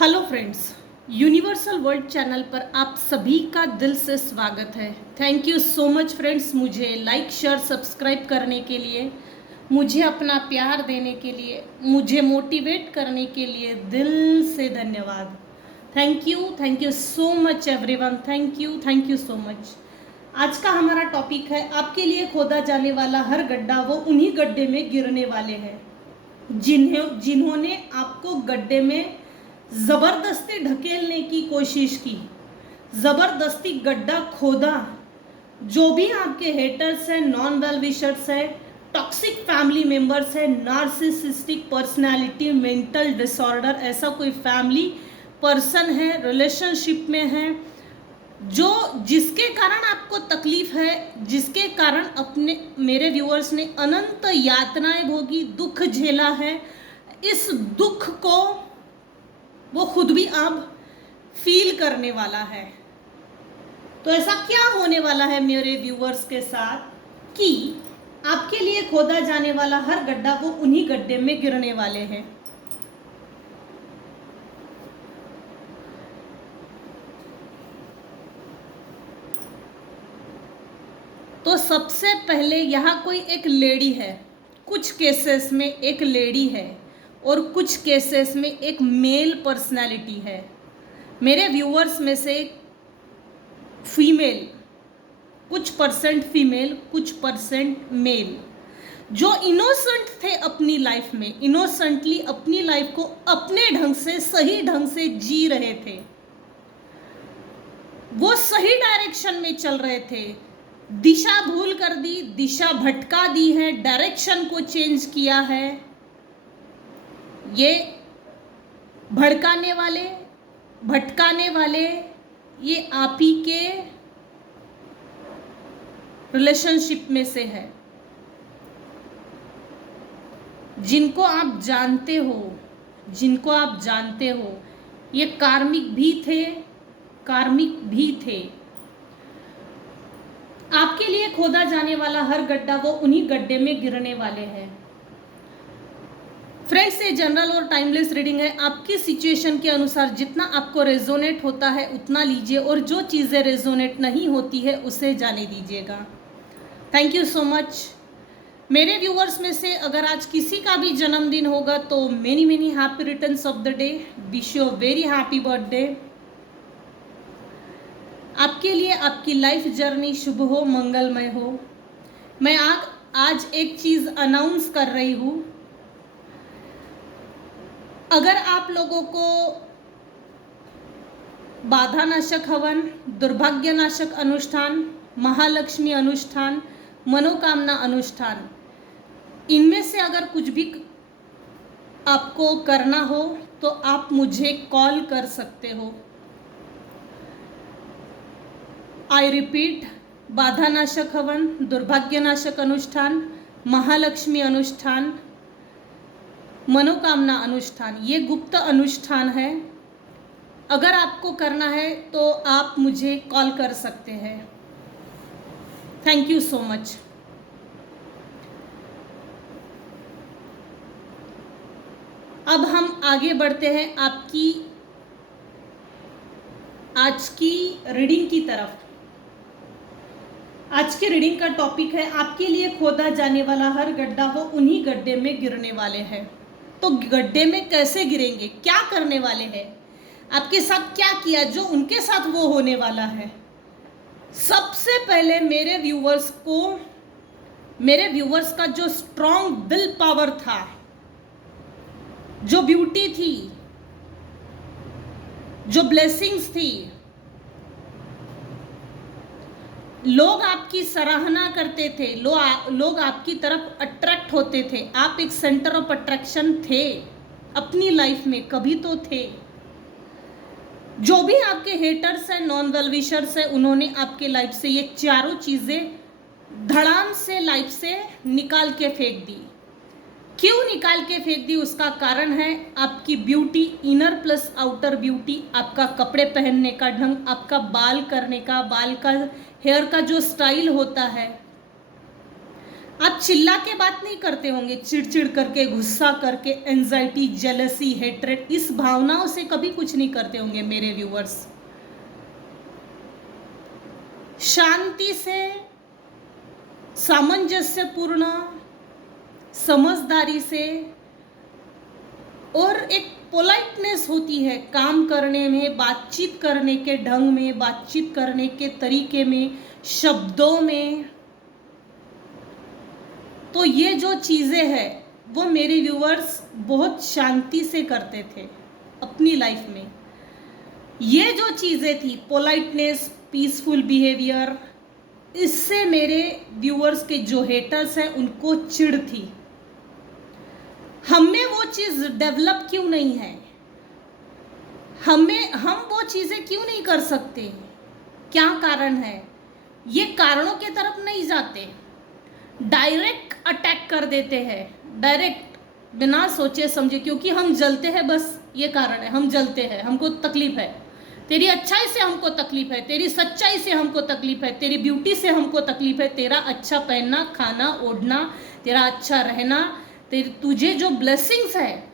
Hello friends, universal world channel पर आप सभी का दिल से स्वागत है। Thank you so much friends, मुझे लाइक शेयर सब्सक्राइब करने के लिए, मुझे अपना प्यार देने के लिए, मुझे मोटिवेट करने के लिए दिल से धन्यवाद। Thank you so much everyone. Thank you so much. आज का हमारा टॉपिक है, आपके लिए खोदा जाने वाला हर गड्ढा वो उन्हीं गड्ढे में गिरने वाले हैं जिन्होंने आपको गड्ढे में जबरदस्ती ढकेलने की कोशिश की, जबरदस्ती गड्ढा खोदा। जो भी आपके हेटर्स हैं, नॉन वेल विशर्स है, टॉक्सिक फैमिली मेंबर्स है, नार्सिसिस्टिक पर्सनालिटी, मेंटल डिसऑर्डर, ऐसा कोई फैमिली पर्सन है, रिलेशनशिप में है, जो जिसके कारण आपको तकलीफ है, जिसके कारण अपने मेरे व्यूअर्स ने अनंत यातनाएं भोगी, दुख झेला है, इस दुख को वो खुद भी अब फील करने वाला है। तो ऐसा क्या होने वाला है मेरे व्यूअर्स के साथ कि आपके लिए खोदा जाने वाला हर गड्ढा वो उन्हीं गड्ढे में गिरने वाले हैं। तो सबसे पहले यहाँ कोई एक लेडी है, कुछ केसेस में एक लेडी है और कुछ केसेस में एक मेल पर्सनैलिटी है। मेरे व्यूअर्स में से फीमेल, कुछ परसेंट फीमेल, कुछ परसेंट मेल, जो इनोसेंट थे अपनी लाइफ में, इनोसेंटली अपनी लाइफ को अपने ढंग से, सही ढंग से जी रहे थे, वो सही डायरेक्शन में चल रहे थे। दिशा भूल कर दी, दिशा भटका दी है, डायरेक्शन को चेंज किया है। ये भड़काने वाले, भटकाने वाले, ये आप ही के रिलेशनशिप में से है, जिनको आप जानते हो, जिनको आप जानते हो। ये कार्मिक भी थे, कार्मिक भी थे। आपके लिए खोदा जाने वाला हर गड्ढा वो उन्हीं गड्ढे में गिरने वाले हैं। फ्रेंड्स, ये जनरल और टाइमलेस रीडिंग है। आपकी सिचुएशन के अनुसार जितना आपको रेजोनेट होता है उतना लीजिए, और जो चीज़ें रेजोनेट नहीं होती है उसे जाने दीजिएगा। Thank you so much. मेरे व्यूअर्स में से अगर आज किसी का भी जन्मदिन होगा तो many many happy returns of the day, wish you very happy birthday. आपके लिए आपकी लाइफ जर्नी शुभ हो, मंगलमय हो। मैं आज एक चीज़ अनाउंस कर रही हूँ। अगर आप लोगों को बाधा नाशक हवन, दुर्भाग्य नाशक अनुष्ठान, महालक्ष्मी अनुष्ठान, मनोकामना अनुष्ठान, इनमें से अगर कुछ भी आपको करना हो तो आप मुझे कॉल कर सकते हो। आई रिपीट, बाधा नाशक हवन, दुर्भाग्य नाशक अनुष्ठान, महालक्ष्मी अनुष्ठान, मनोकामना अनुष्ठान, ये गुप्त अनुष्ठान है। अगर आपको करना है तो आप मुझे कॉल कर सकते हैं। Thank you so much. अब हम आगे बढ़ते हैं आपकी आज की रीडिंग की तरफ। आज के रीडिंग का टॉपिक है, आपके लिए खोदा जाने वाला हर गड्ढा वो उन्हीं गड्ढे में गिरने वाले हैं। तो गड्ढे में कैसे गिरेंगे, क्या करने वाले हैं, आपके साथ क्या किया जो उनके साथ वो होने वाला है। सबसे पहले मेरे व्यूवर्स का जो स्ट्रॉन्ग विल पावर था, जो ब्यूटी थी, जो ब्लेसिंग्स थी, लोग आपकी सराहना करते थे, लोग आपकी तरफ अट्रैक्ट होते थे। आप एक सेंटर ऑफ अट्रैक्शन थे अपनी लाइफ में, कभी तो थे। जो भी आपके हेटर्स हैं, नॉन वेल विशर्स हैं, उन्होंने आपके लाइफ से ये चारों चीज़ें धड़ाम से लाइफ से निकाल के फेंक दी। क्यों निकाल के फेंक दी, उसका कारण है आपकी beauty, inner plus outer beauty, आपका कपड़े पहनने का ढंग, आपका बाल करने का, बाल का, हेयर का जो स्टाइल होता है, आप चिल्ला के बात नहीं करते होंगे, चिड़चिड़ करके, गुस्सा करके, एंजाइटी, जेलसी, हेट्रेड, इस भावनाओं से कभी कुछ नहीं करते होंगे मेरे व्यूअर्स। शांति से, सामंजस्यपूर्ण, समझदारी से, और एक पोलाइटनेस होती है काम करने में, बातचीत करने के ढंग में, बातचीत करने के तरीके में, शब्दों में। तो ये जो चीज़ें हैं वो मेरे व्यूअर्स बहुत शांति से करते थे अपनी लाइफ में। ये जो चीज़ें थी, पोलाइटनेस, पीसफुल बिहेवियर, इससे मेरे व्यूअर्स के जो हेटर्स हैं उनको चिढ़ थी। हमें वो चीज़ डेवलप क्यों नहीं है, हम वो चीज़ें क्यों नहीं कर सकते, क्या कारण है? ये कारणों के तरफ नहीं जाते, डायरेक्ट अटैक कर देते हैं, डायरेक्ट बिना सोचे समझे, क्योंकि हम जलते हैं, बस ये कारण है, हम जलते हैं, हमको तकलीफ है, तेरी अच्छाई से हमको तकलीफ है, तेरी सच्चाई से हमको तकलीफ है, तेरी ब्यूटी से हमको तकलीफ है, तेरा अच्छा पहनना, खाना, ओढ़ना, तेरा अच्छा रहना, तुझे जो ब्लेसिंग्स है,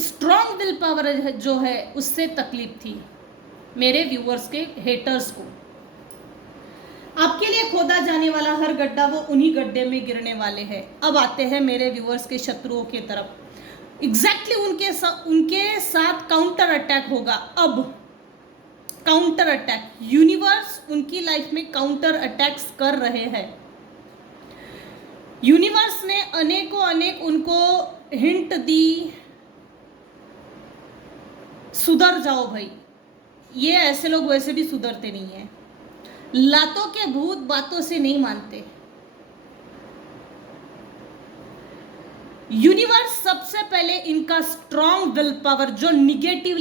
स्ट्रॉन्ग विल पावर जो है, उससे तकलीफ थी मेरे व्यूअर्स के हेटर्स को। आपके लिए खोदा जाने वाला हर गड्ढा वो उन्हीं गड्ढे में गिरने वाले हैं। अब आते हैं मेरे व्यूअर्स के शत्रुओं के तरफ। एग्जैक्टली उनके साथ काउंटर अटैक होगा। अब काउंटर अटैक, यूनिवर्स उनकी लाइफ में काउंटर अटैक्स कर रहे हैं। यूनिवर्स ने अनेक उनको हिंट दी, सुधर जाओ भाई। ये ऐसे लोग वैसे भी सुधरते नहीं हैं, लातों के भूत बातों से नहीं मानते। यूनिवर्स सबसे पहले इनका स्ट्रॉन्ग विल पावर जो निगेटिव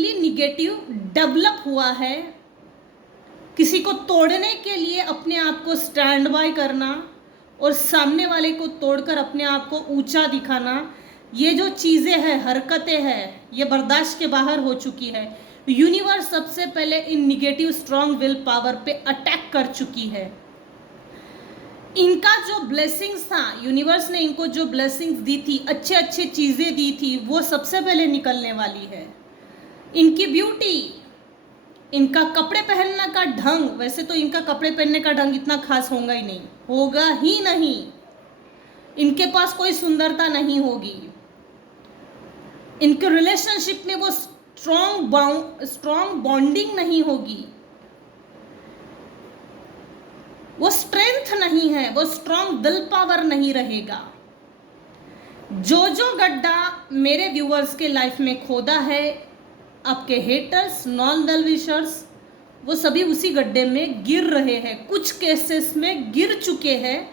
डेवलप हुआ है, किसी को तोड़ने के लिए अपने आप को स्टैंड बाय करना और सामने वाले को तोड़कर अपने आप को ऊंचा दिखाना, ये जो चीज़ें हैं, हरकतें हैं, ये बर्दाश्त के बाहर हो चुकी है। यूनिवर्स सबसे पहले इन निगेटिव स्ट्रॉन्ग विल पावर पे अटैक कर चुकी है। इनका जो ब्लेसिंग्स था, यूनिवर्स ने इनको जो ब्लेसिंग्स दी थी, अच्छे चीज़ें दी थी, वो सबसे पहले निकलने वाली है। इनकी ब्यूटी, इनका कपड़े पहनने का ढंग, वैसे तो इनका कपड़े पहनने का ढंग इतना खास होगा ही नहीं। इनके पास कोई सुंदरता नहीं होगी। इनके रिलेशनशिप में वो स्ट्रॉन्ग बॉन्डिंग नहीं होगी, वो स्ट्रेंथ नहीं है, वो स्ट्रॉन्ग विल पावर नहीं रहेगा। जो गड्ढा मेरे व्यूअर्स के लाइफ में खोदा है, आपके हेटर्स, नॉन वेल विशर्स, वो सभी उसी गड्ढे में गिर रहे हैं। कुछ केसेस में गिर चुके हैं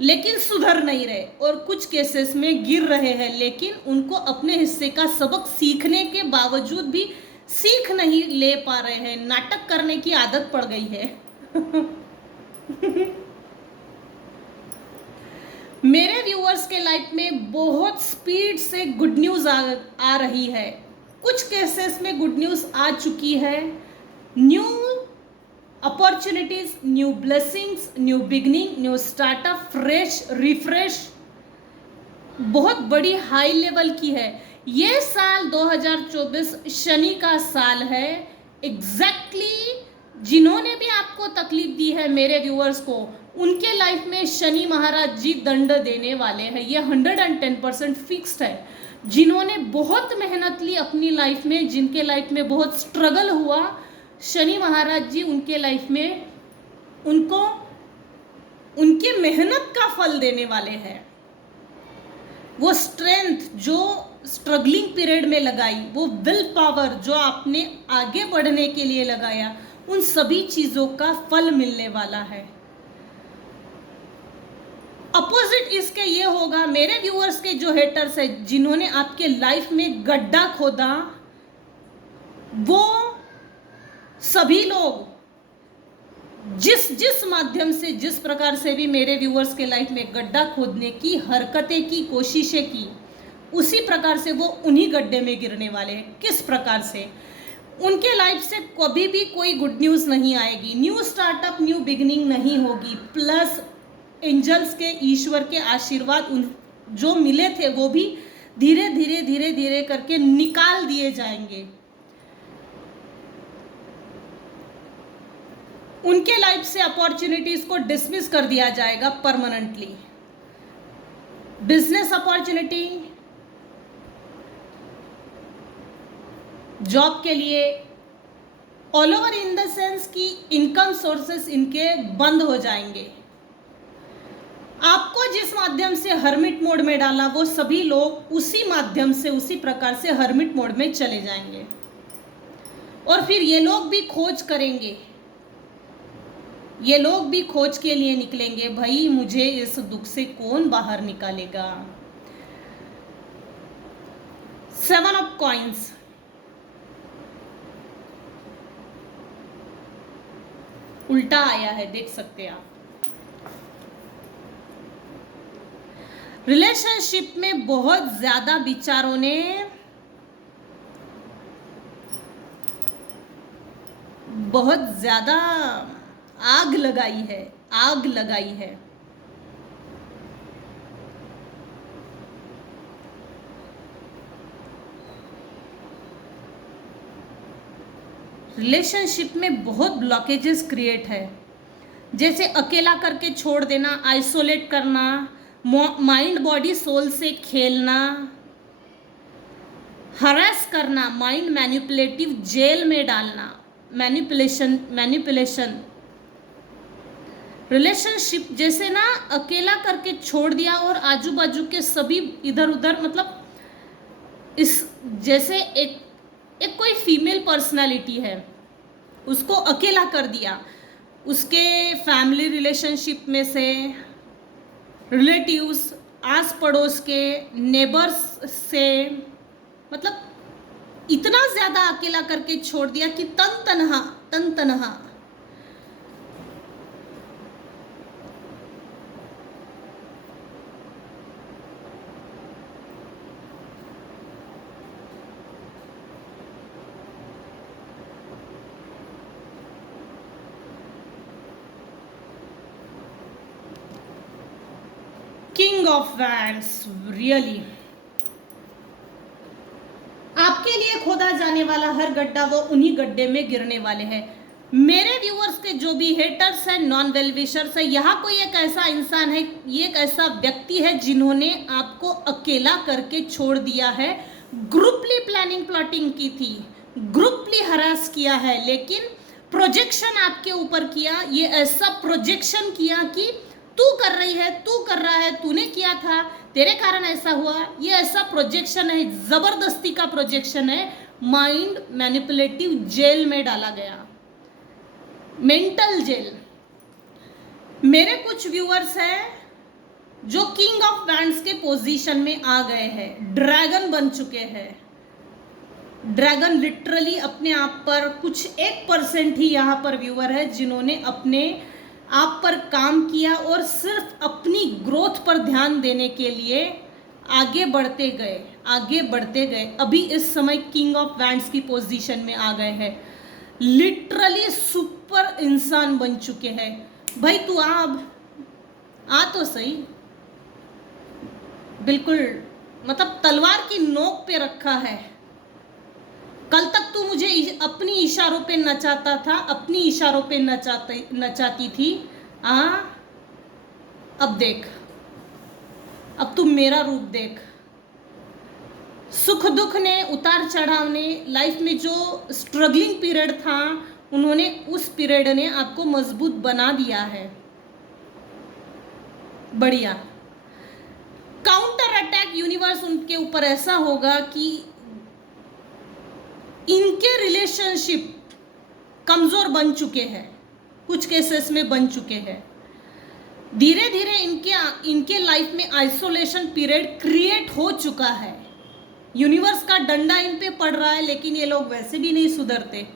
लेकिन सुधर नहीं रहे, और कुछ केसेस में गिर रहे हैं लेकिन उनको अपने हिस्से का सबक सीखने के बावजूद भी सीख नहीं ले पा रहे हैं। नाटक करने की आदत पड़ गई है। मेरे व्यूअर्स के लाइफ में बहुत स्पीड से गुड न्यूज़ आ रही है। कुछ केसेस में गुड न्यूज़ आ चुकी है। New opportunities, new blessings, new beginning, new startup, fresh refresh, बहुत बड़ी हाई लेवल की है। ये साल 2024 शनि का साल है। एग्जैक्टली जिन्होंने भी आपको तकलीफ दी है, मेरे व्यूअर्स को, उनके लाइफ में शनि महाराज जी दंड देने वाले हैं। ये 110% फिक्स्ड है। जिन्होंने बहुत मेहनत ली अपनी लाइफ में, जिनके लाइफ में बहुत स्ट्रगल हुआ, शनि महाराज जी उनके लाइफ में उनको उनके मेहनत का फल देने वाले हैं। वो स्ट्रेंथ जो स्ट्रगलिंग पीरियड में लगाई, वो विल पावर जो आपने आगे बढ़ने के लिए लगाया, उन सभी चीज़ों का फल मिलने वाला है। अपोजिट इसके ये होगा, मेरे व्यूअर्स के जो हेटर्स है, जिन्होंने आपके लाइफ में गड्ढा खोदा, वो सभी लोग जिस माध्यम से, जिस प्रकार से भी मेरे व्यूअर्स के लाइफ में गड्ढा खोदने की हरकतें की, कोशिशें की, उसी प्रकार से वो उन्हीं गड्ढे में गिरने वाले हैं। किस प्रकार से? उनके लाइफ से कभी भी कोई गुड न्यूज़ नहीं आएगी, न्यू स्टार्टअप, न्यू बिगनिंग नहीं होगी, प्लस एंजल्स के, ईश्वर के आशीर्वाद उन जो मिले थे वो भी धीरे धीरे धीरे धीरे करके निकाल दिए जाएंगे। उनके लाइफ से अपॉर्चुनिटीज को डिसमिस कर दिया जाएगा परमानेंटली। बिजनेस अपॉर्चुनिटी, जॉब के लिए, all over in the sense कि इनकम सोर्सेस इनके बंद हो जाएंगे। आपको जिस माध्यम से हर्मिट मोड में डाला वो सभी लोग उसी माध्यम से, उसी प्रकार से हर्मिट मोड में चले जाएंगे। और फिर ये लोग भी खोज करेंगे, ये लोग भी खोज के लिए निकलेंगे, भाई मुझे इस दुख से कौन बाहर निकालेगा। 7 ऑफ कॉइंस, उल्टा आया है, देख सकते हैं आप। रिलेशनशिप में बहुत ज्यादा विचारों ने बहुत ज्यादा आग लगाई है, आग लगाई है। रिलेशनशिप में बहुत ब्लॉकेजेस क्रिएट है, जैसे अकेला करके छोड़ देना, आइसोलेट करना, माइंड बॉडी सोल से खेलना, हरास करना, माइंड मैनिपुलेटिव जेल में डालना, मैनिपुलेशन। रिलेशनशिप जैसे ना अकेला करके छोड़ दिया और आजू बाजू के सभी इधर उधर, मतलब इस जैसे एक कोई फीमेल पर्सनालिटी है, उसको अकेला कर दिया, उसके फैमिली रिलेशनशिप में से, रिलेटिव्स, आस पड़ोस के, नेबर्स से, मतलब इतना ज़्यादा अकेला करके छोड़ दिया कि तन तनहा। किंग ऑफ वैंड्स, रियली आपके लिए खोदा जाने वाला हर गड्ढा वो उन्हीं गड्ढे में गिरने वाले हैं। मेरे व्यूअर्स के जो भी हेटर्स हैं, नॉन वेल विशर्स है, यहाँ कोई एक ऐसा इंसान है, ये एक ऐसा व्यक्ति है जिन्होंने आपको अकेला करके छोड़ दिया है। ग्रुपली प्लानिंग प्लॉटिंग की थी, ग्रुपली हरास किया है, लेकिन प्रोजेक्शन आपके ऊपर किया, ये ऐसा प्रोजेक्शन किया कि तू कर रही है, तू कर रहा है, तूने किया था, तेरे कारण ऐसा हुआ। ये ऐसा प्रोजेक्शन है, जबरदस्ती का प्रोजेक्शन है, माइंड मैनिपुलेटिव जेल में डाला गया, मेंटल जेल। मेरे कुछ व्यूअर्स हैं जो किंग ऑफ वैंड्स के पोजीशन में आ गए हैं, ड्रैगन बन चुके हैं। ड्रैगन लिटरली अपने आप पर, कुछ 1% ही यहाँ पर व्यूअर है जिन्होंने अपने आप पर काम किया और सिर्फ अपनी ग्रोथ पर ध्यान देने के लिए आगे बढ़ते गए, आगे बढ़ते गए। अभी इस समय किंग ऑफ वैंड्स की पोजीशन में आ गए हैं, लिटरली सुपर इंसान बन चुके हैं। भाई तू अब आ तो सही, बिल्कुल मतलब तलवार की नोक पे रखा है। कल तक तू मुझे अपनी इशारों पे नचाता था, अपनी इशारों पे नचाती थी। अब देख, अब तू मेरा रूप देख। सुख दुख ने, उतार चढ़ाव ने, लाइफ में जो स्ट्रगलिंग पीरियड था, उन्होंने, उस पीरियड ने आपको मजबूत बना दिया है। बढ़िया। काउंटर अटैक यूनिवर्स उनके ऊपर ऐसा होगा कि इनके रिलेशनशिप कमजोर बन चुके हैं, कुछ केसेस में बन चुके हैं। धीरे धीरे इनके लाइफ में आइसोलेशन पीरियड क्रिएट हो चुका है। यूनिवर्स का डंडा इन पे पड़ रहा है, लेकिन ये लोग वैसे भी नहीं सुधरते।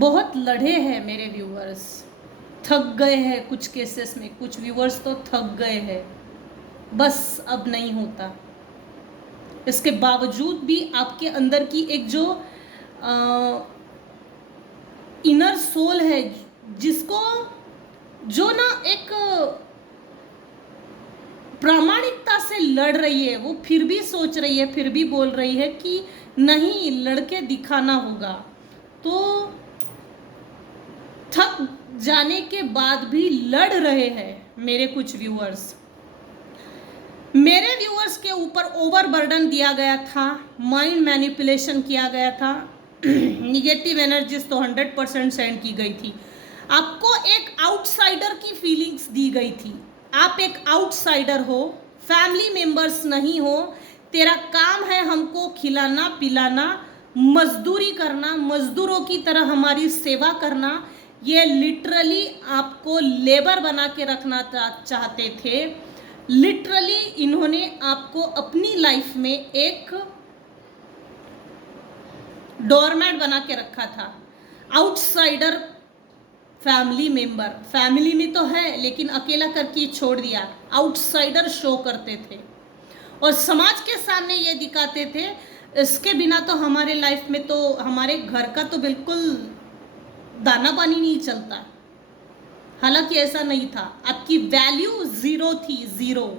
बहुत लड़े हैं मेरे व्यूअर्स, थक गए हैं कुछ केसेस में, कुछ व्यूअर्स तो थक गए हैं, बस अब नहीं होता। इसके बावजूद भी आपके अंदर की एक जो इनर सोल है, जिसको जो ना एक प्रामाणिकता से लड़ रही है, वो फिर भी सोच रही है, फिर भी बोल रही है कि नहीं, लड़के दिखाना होगा। तो थक जाने के बाद भी लड़ रहे हैं मेरे कुछ व्यूअर्स। मेरे व्यूअर्स के ऊपर ओवरबर्डन दिया गया था, माइंड मैनिपुलेशन किया गया था, निगेटिव एनर्जीज तो 100% सेंड की गई थी। आपको एक आउटसाइडर की फीलिंग्स दी गई थी। आप एक आउटसाइडर हो, फैमिली मेंबर्स नहीं हो, तेरा काम है हमको खिलाना पिलाना, मजदूरी करना, मजदूरों की तरह हमारी सेवा करना। ये लिटरली आपको लेबर बना के रखना चाहते थे। लिटरली इन्होंने आपको अपनी लाइफ में एक डोरमैट बना के रखा था। आउटसाइडर फैमिली मेंबर, फैमिली में तो है लेकिन अकेला करके छोड़ दिया। आउटसाइडर शो करते थे और समाज के सामने ये दिखाते थे, इसके बिना तो हमारे लाइफ में तो, हमारे घर का तो बिल्कुल दाना पानी नहीं चलता। हालांकि ऐसा नहीं था, आपकी वैल्यू 0 थी, 0।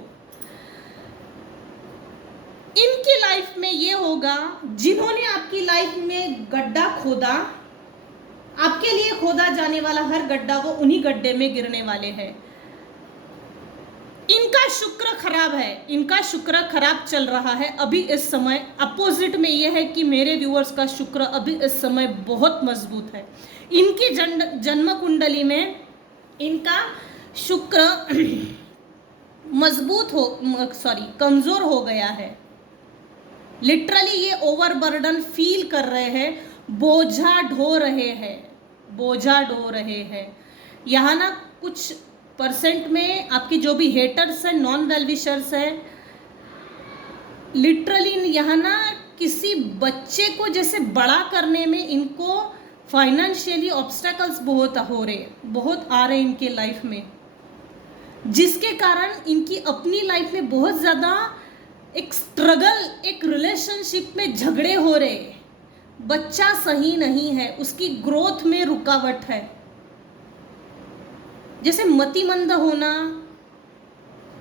इनकी लाइफ में ये होगा, जिन्होंने आपकी लाइफ में गड्ढा खोदा, आपके लिए खोदा जाने वाला हर गड्ढा वो उन्हीं गड्ढे में गिरने वाले हैं। इनका शुक्र खराब है, इनका शुक्र खराब चल रहा है अभी इस समय। अपोजिट में यह है कि मेरे व्यूअर्स का शुक्र अभी इस समय बहुत मजबूत है। इनकी जन्म कुंडली में इनका शुक्र कमजोर हो गया है। लिटरली ये ओवरबर्डन फील कर रहे हैं, बोझा ढो रहे हैं। यहाँ ना कुछ परसेंट में आपकी जो भी हेटर्स हैं, नॉन वेल विशर्स है, लिटरली यहाँ ना किसी बच्चे को जैसे बड़ा करने में इनको फाइनेंशियली ऑब्स्टेकल्स बहुत आ रहे इनके लाइफ में, जिसके कारण इनकी अपनी लाइफ में बहुत ज़्यादा एक स्ट्रगल, एक रिलेशनशिप में झगड़े हो रहे। बच्चा सही नहीं है, उसकी ग्रोथ में रुकावट है, जैसे मतिमंद होना,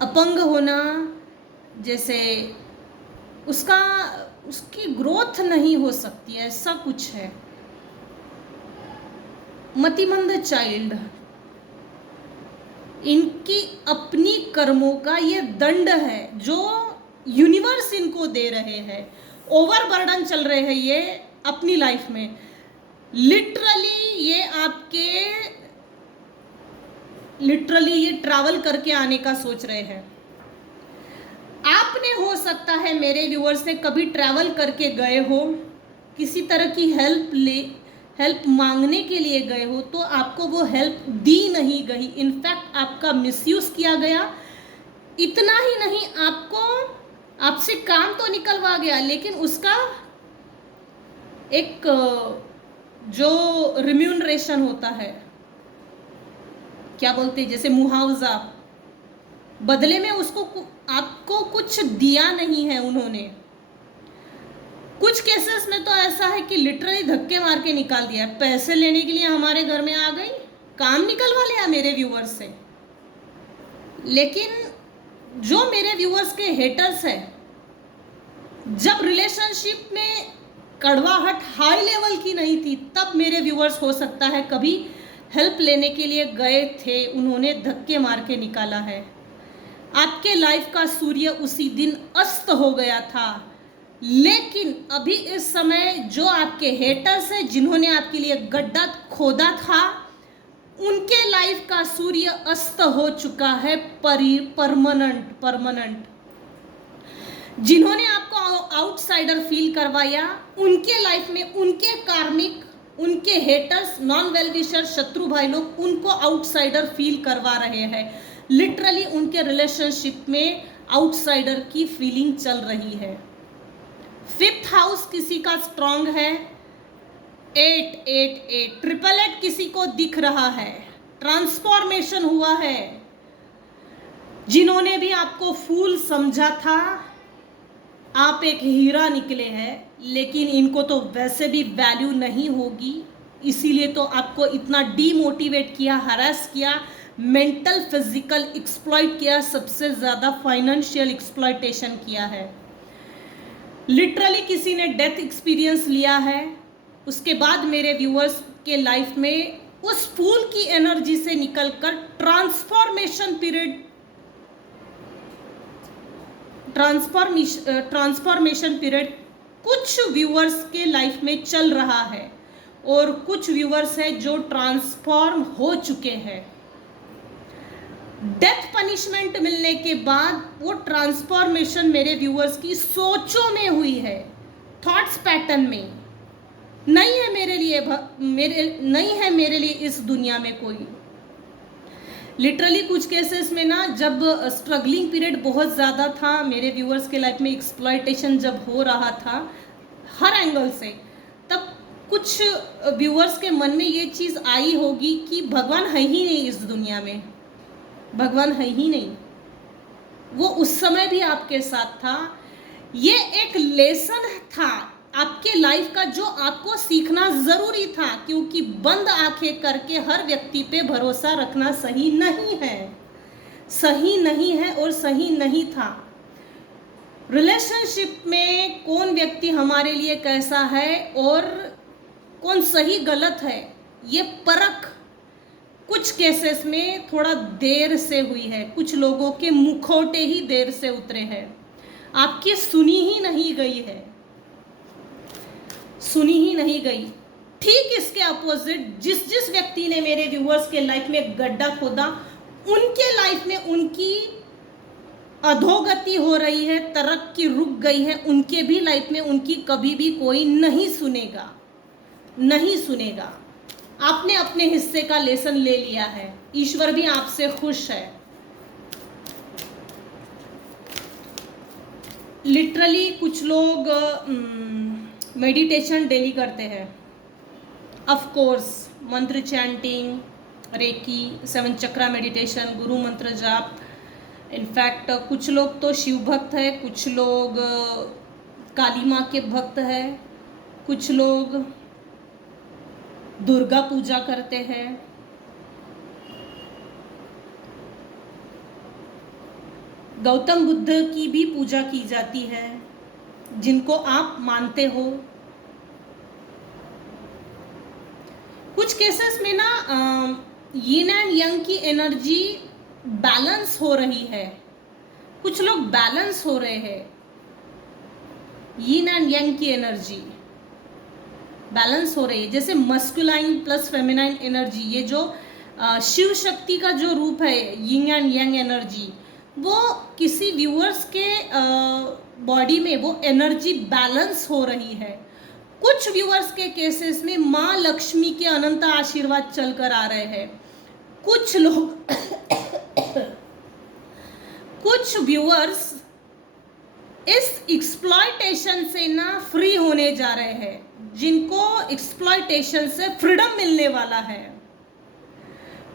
अपंग होना, जैसे उसकी ग्रोथ नहीं हो सकती है, ऐसा कुछ है। मतिमंद चाइल्ड, इनकी अपनी कर्मों का ये दंड है जो यूनिवर्स इनको दे रहे हैं। ओवरबर्डन चल रहे हैं ये अपनी लाइफ में। लिटरली ये ट्रैवल करके आने का सोच रहे हैं। आपने हो सकता है मेरे व्यूअर्स ने कभी ट्रैवल करके गए हो, किसी तरह की हेल्प मांगने के लिए गए हो, तो आपको वो हेल्प दी नहीं गई, इनफैक्ट आपका मिसयूज किया गया। इतना ही नहीं, आपसे काम तो निकलवा गया, लेकिन उसका एक जो रिम्यूनरेशन होता है, क्या बोलते हैं, जैसे मुआवजा, बदले में आपको कुछ दिया नहीं है उन्होंने। कुछ केसेस में तो ऐसा है कि लिटरली धक्के मार के निकाल दिया। पैसे लेने के लिए हमारे घर में आ गई, काम निकलवा लिया मेरे व्यूअर्स से। लेकिन जो मेरे व्यूअर्स के हेटर्स हैं, जब रिलेशनशिप में कड़वाहट हाई लेवल की नहीं थी, तब मेरे व्यूअर्स हो सकता है कभी हेल्प लेने के लिए गए थे, उन्होंने धक्के मार के निकाला है। आपके लाइफ का सूर्य उसी दिन अस्त हो गया था। लेकिन अभी इस समय जो आपके हेटर्स हैं, जिन्होंने आपके लिए गड्ढा खोदा था, उनके लाइफ का सूर्य अस्त हो चुका है परमानेंट। जिन्होंने आपको आउटसाइडर फील करवाया, उनके लाइफ में उनके कार्मिक, उनके हेटर्स, नॉन वेल विशर, शत्रु भाई लोग उनको आउटसाइडर फील करवा रहे हैं। लिटरली उनके रिलेशनशिप में आउटसाइडर की फीलिंग चल रही है। 5th हाउस किसी का स्ट्रांग है, 8 8 8 ट्रिपल 8 किसी को दिख रहा है, ट्रांसफॉर्मेशन हुआ है। जिन्होंने भी आपको फूल समझा था, आप एक हीरा निकले हैं, लेकिन इनको तो वैसे भी वैल्यू नहीं होगी, इसीलिए तो आपको इतना डीमोटिवेट किया, हरास किया, मेंटल फिजिकल एक्सप्लॉइट किया, सबसे ज़्यादा फाइनेंशियल एक्सप्लॉइटेशन किया है। लिटरली किसी ने डेथ एक्सपीरियंस लिया है, उसके बाद मेरे व्यूअर्स के लाइफ में उस फूल की एनर्जी से निकलकर ट्रांसफॉर्मेशन पीरियड कुछ व्यूअर्स के लाइफ में चल रहा है, और कुछ व्यूअर्स हैं जो ट्रांसफॉर्म हो चुके हैं। डेथ पनिशमेंट मिलने के बाद वो ट्रांसफॉर्मेशन मेरे व्यूअर्स की सोचों में हुई है, थॉट्स पैटर्न में। नहीं है मेरे लिए इस दुनिया में कोई। लिटरली कुछ केसेस में ना, जब स्ट्रगलिंग पीरियड बहुत ज़्यादा था मेरे व्यूअर्स के लाइफ में, एक्सप्लॉइटेशन जब हो रहा था हर एंगल से, तब कुछ व्यूअर्स के मन में ये चीज़ आई होगी कि भगवान है ही नहीं इस दुनिया में, भगवान है ही नहीं। वो उस समय भी आपके साथ था। ये एक लेसन था आपके लाइफ का, जो आपको सीखना ज़रूरी था, क्योंकि बंद आंखें करके हर व्यक्ति पे भरोसा रखना सही नहीं है, सही नहीं है और सही नहीं था। रिलेशनशिप में कौन व्यक्ति हमारे लिए कैसा है और कौन सही गलत है, ये परख कुछ केसेस में थोड़ा देर से हुई है, कुछ लोगों के मुखौटे ही देर से उतरे हैं, आपकी सुनी ही नहीं गई है, सुनी ही नहीं गई। ठीक इसके अपोजिट जिस व्यक्ति ने मेरे व्यूअर्स के लाइफ में गड्ढा खोदा, उनके लाइफ में उनकी अधोगति हो रही है, तरक्की रुक गई है, उनके भी लाइफ में उनकी कभी भी कोई नहीं सुनेगा, नहीं सुनेगा। आपने अपने हिस्से का लेसन ले लिया है, ईश्वर भी आपसे खुश है। लिटरली कुछ लोग मेडिटेशन डेली करते हैं, ऑफ कोर्स मंत्र चैंटिंग, रेकी, 7 चक्रा मेडिटेशन, गुरु मंत्र जाप। इनफैक्ट कुछ लोग तो शिव भक्त है, कुछ लोग काली माँ के भक्त है, कुछ लोग दुर्गा पूजा करते हैं। गौतम बुद्ध की भी पूजा की जाती है, जिनको आप मानते हो। कुछ केसेस में ना यिन एंड यंग की एनर्जी बैलेंस हो रही है, कुछ लोग बैलेंस हो रहे हैं, यिन एंड यंग की एनर्जी बैलेंस हो रही है। जैसे मस्कुलाइन प्लस फेमिनाइन एनर्जी, ये जो शिव शक्ति का जो रूप है, यिंग एंड यंग एनर्जी, वो किसी व्यूअर्स के बॉडी में वो एनर्जी बैलेंस हो रही है। कुछ व्यूअर्स के केसेस में माँ लक्ष्मी के अनंत आशीर्वाद चलकर आ रहे हैं। कुछ लोग कुछ व्यूअर्स इस एक्सप्लॉयटेशन से ना फ्री होने जा रहे हैं, जिनको एक्सप्लॉयटेशन से फ्रीडम मिलने वाला है।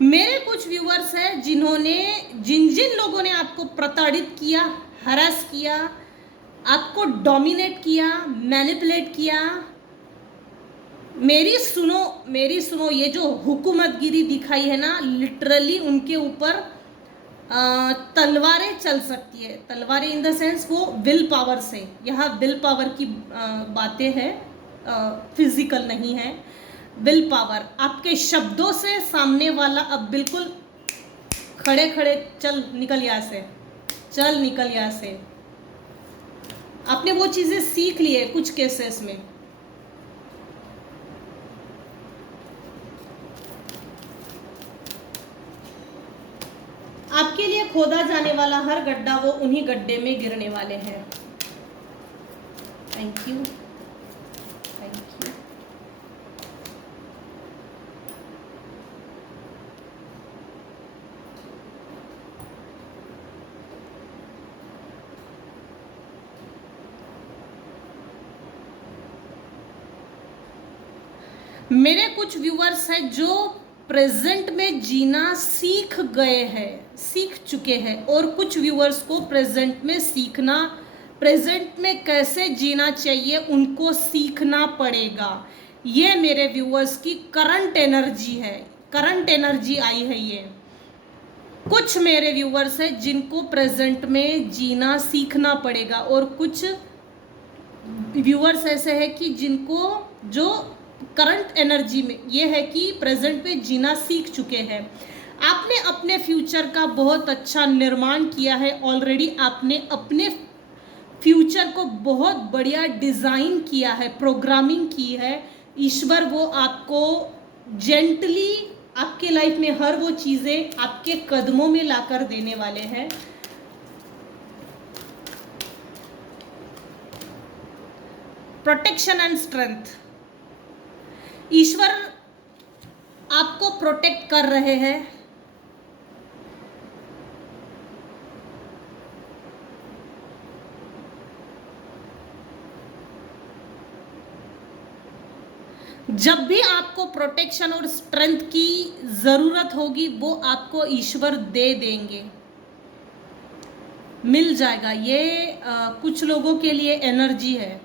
मेरे कुछ व्यूअर्स हैं जिन लोगों ने आपको प्रताड़ित किया, हरास किया, आपको डोमिनेट किया, मैनिपुलेट किया, मेरी सुनो, ये जो हुकूमतगिरी दिखाई है ना, लिटरली उनके ऊपर तलवारें चल सकती है। तलवारें इन द सेंस वो विल पावर से, यहाँ विल पावर की बातें हैं, फिजिकल नहीं है। विल पावर, आपके शब्दों से सामने वाला अब बिल्कुल खड़े खड़े चल निकल यहाँ से, चल निकल यहाँ से। आपने वो चीज़ें सीख ली है कुछ केसेस में। आपके लिए खोदा जाने वाला हर गड्ढा, वो उन्हीं गड्ढे में गिरने वाले हैं। Thank you, thank you. मेरे कुछ व्यूअर्स हैं जो प्रेजेंट में जीना सीख गए हैं, सीख चुके हैं, और कुछ व्यूअर्स को प्रेजेंट में सीखना, प्रेजेंट में कैसे जीना चाहिए उनको सीखना पड़ेगा। ये मेरे व्यूअर्स की करंट एनर्जी है, करंट एनर्जी आई है। ये कुछ मेरे व्यूअर्स हैं जिनको प्रेजेंट में जीना सीखना पड़ेगा, और कुछ व्यूअर्स ऐसे हैं कि जिनको जो करंट एनर्जी में ये है कि प्रेजेंट में जीना सीख चुके हैं। आपने अपने फ्यूचर का बहुत अच्छा निर्माण किया है ऑलरेडी, आपने अपने फ्यूचर को बहुत बढ़िया डिज़ाइन किया है, प्रोग्रामिंग की है। ईश्वर वो आपको जेंटली आपके लाइफ में हर वो चीज़ें आपके कदमों में लाकर देने वाले हैं। प्रोटेक्शन एंड स्ट्रेंथ, ईश्वर आपको प्रोटेक्ट कर रहे हैं। जब भी आपको प्रोटेक्शन और स्ट्रेंथ की ज़रूरत होगी वो आपको ईश्वर दे देंगे, मिल जाएगा। ये कुछ लोगों के लिए एनर्जी है।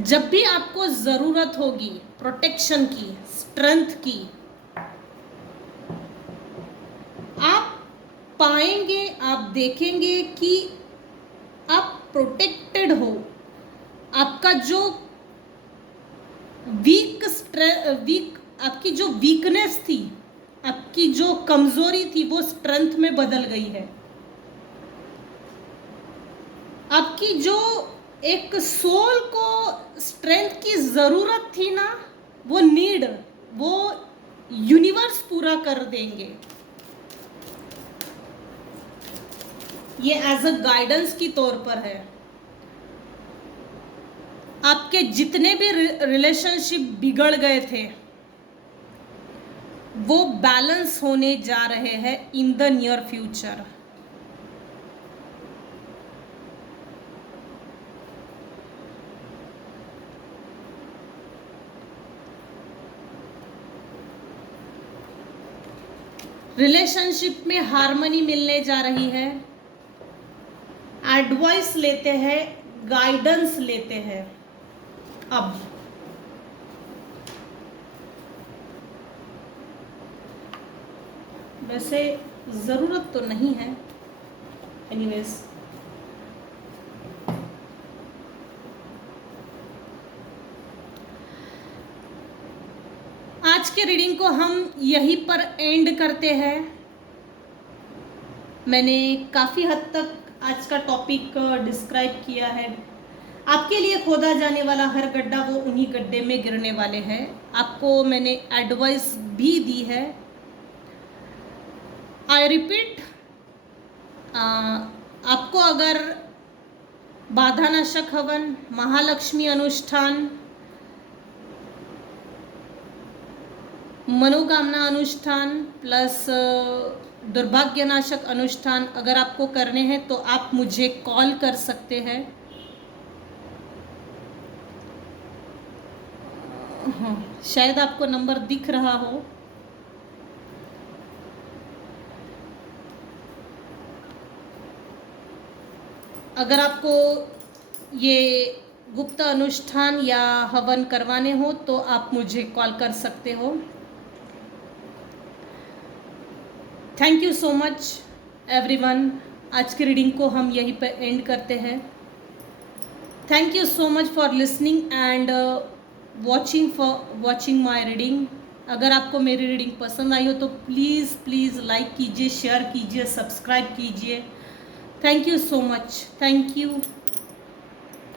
जब भी आपको ज़रूरत होगी प्रोटेक्शन की, स्ट्रेंथ की, आप पाएंगे, आप देखेंगे कि आप प्रोटेक्टेड हो। आपका जो वीक आपकी जो वीकनेस थी, आपकी जो कमजोरी थी वो स्ट्रेंथ में बदल गई है। आपकी जो एक सोल को स्ट्रेंथ की ज़रूरत थी ना, वो नीड वो यूनिवर्स पूरा कर देंगे। ये एज अ गाइडेंस की तौर पर है। आपके जितने भी रिलेशनशिप बिगड़ गए थे वो बैलेंस होने जा रहे हैं in the near future. Relationship में हार्मनी मिलने जा रही है। एडवाइस लेते हैं, गाइडेंस लेते हैं। अब वैसे ज़रूरत तो नहीं है, एनीवेज आज के रीडिंग को हम यहीं पर एंड करते हैं। मैंने काफ़ी हद तक आज का टॉपिक डिस्क्राइब किया है। आपके लिए खोदा जाने वाला हर गड्ढा वो उन्हीं गड्ढे में गिरने वाले हैं। आपको मैंने एडवाइस भी दी है। आई रिपीट, आपको अगर बाधानाशक हवन, महालक्ष्मी अनुष्ठान, मनोकामना अनुष्ठान प्लस दुर्भाग्यनाशक अनुष्ठान अगर आपको करने हैं तो आप मुझे कॉल कर सकते हैं। हाँ, शायद आपको नंबर दिख रहा हो। अगर आपको ये गुप्त अनुष्ठान या हवन करवाने हो तो आप मुझे कॉल कर सकते हो। Thank you so much everyone. आज की रीडिंग को हम यहीं पर एंड करते हैं। Thank you so much for listening and watching my reading. अगर आपको मेरी रीडिंग पसंद आई हो तो प्लीज़ लाइक कीजिए, शेयर कीजिए, सब्सक्राइब कीजिए। Thank you so much. Thank you.